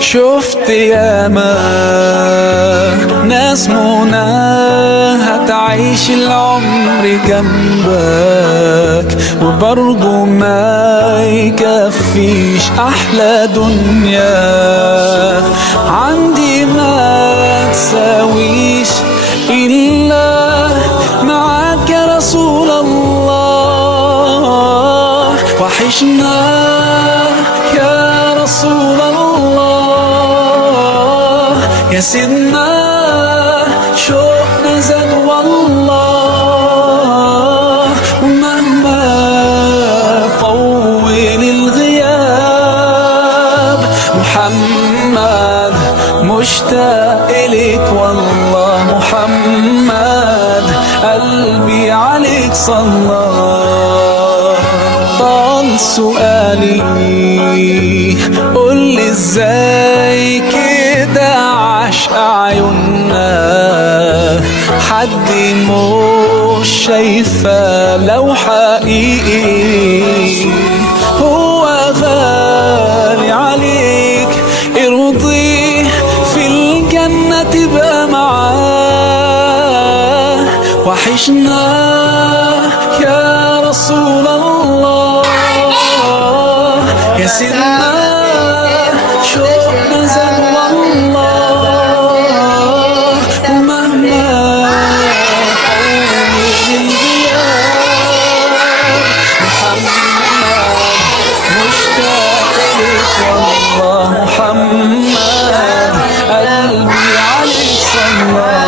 شفت ياما ناس مناها تعيش العمر جنبك وبرضه ما يكفيش أحلى دنيا عندي ما تساويش إلا معاك يا رسول الله. وحشنا يا رسول الله يا سيدنا شوقنا زاد والله. ومهما طول الغياب محمد مشتاق إليك والله. محمد قلبي عليك صلى. طال سؤالي قولي ازاي كده عشق عيوننا حد مش شايفة لو حقيقي هو غالي عليك ارضيه في الجنة تبقى معاه. وحشنا يا رسول الله يا سيدنا شوقنا زاد والله. ومهما طول الغياب محمد مشتاق لك والله. محمد قلبي عليك صلى.